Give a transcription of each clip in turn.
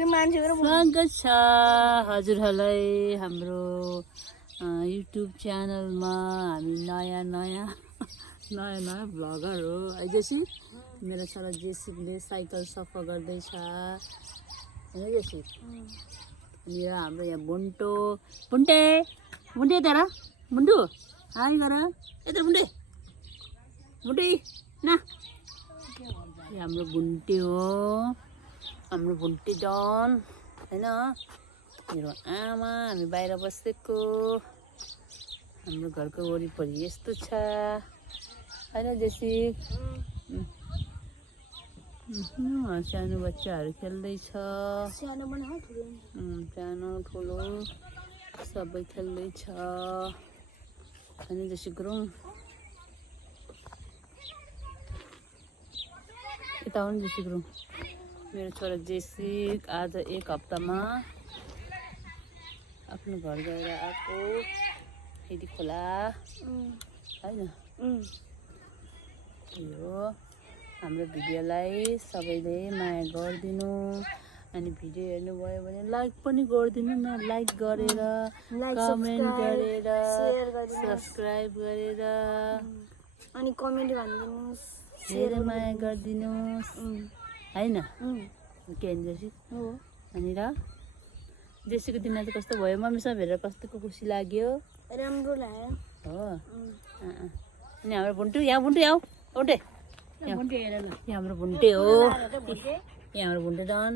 स्वागत छ हजुरहरूलाई हाम्रो युट्युब च्यानलमा। हामी नयाँ भ्लगर हो है जेसी। मेरो छोरा जेसीले साइकल सफा गर्दैछ हैन जेसी। अनि हाम्रो यहाँ बुन्टो बुन्टे तेरा बुन्टु हाई गर यता बुन्टे ना हाम्रो बुन्टे हो, हाम्रो बुन्टे डन हैन। मेरो आमा हामी बाहिर बसेको, हाम्रो घरको वरिपरि यस्तो छ हैन जेसी। सानो बच्चाहरू खेल्दैछ, सानो ठुलो सबै खेल्दैछ हैन जेसी। गरौँ यता हो नि जेसी गरौँ। मेरो छोरा जेसी आज एक हप्तामा आफ्नो घर गएर आएको। फेरि खोला हैन। यो हाम्रो भिडियोलाई सबैले माया गरिदिनु। अनि भिडियो हेर्नुभयो भने लाइक पनि गरिदिनु न। लाइक गरेर कमेन्ट गरेर सब्सक्राइब गरेर अनि कमेन्ट भनिदिनुस्, धेरै माया गरिदिनुस् हैन के भन्छ जेसी हो। अनि र जेसीको दिन चाहिँ कस्तो भयो? मम्मीसँग भेटेर कस्तो खुसी लाग्यो? राम्रो लाग्यो हो। अनि हाम्रो बुन्टु यहाँ बुन्टु आऊ बुन्टे बुन्टे हेर न। यहाँ हाम्रो बुन्टे हो। यहाँ हाम्रो बुन्टे डन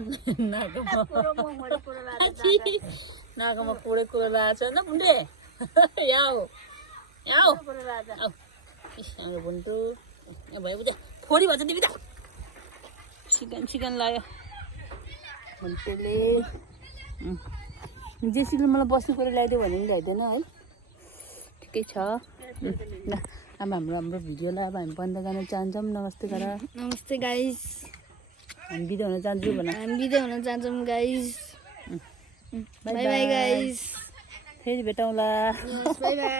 नाकमा कुरै कुरो लगाएको छ न बुन्टे। यहाँ हाम्रो बुन्टु भयो बुझ्या फोरी भन्छ तिमी त। चिकन लाग्यो बुन्टेले। जेसीले मलाई बस्ने कुरो ल्याइदियो भने पनि ल्याइदिएन है। ठिकै छ। ल अब हाम्रो भिडियोलाई अब हामी बन्द गर्न चाहन्छौँ। नमस्ते गर। नमस्ते गाइस। हामी बिदा हुन चाहन्छौँ भन। हामी बिदा हुन चाहन्छौँ गाइस। By by guys. फेरि भेटौँला। By by.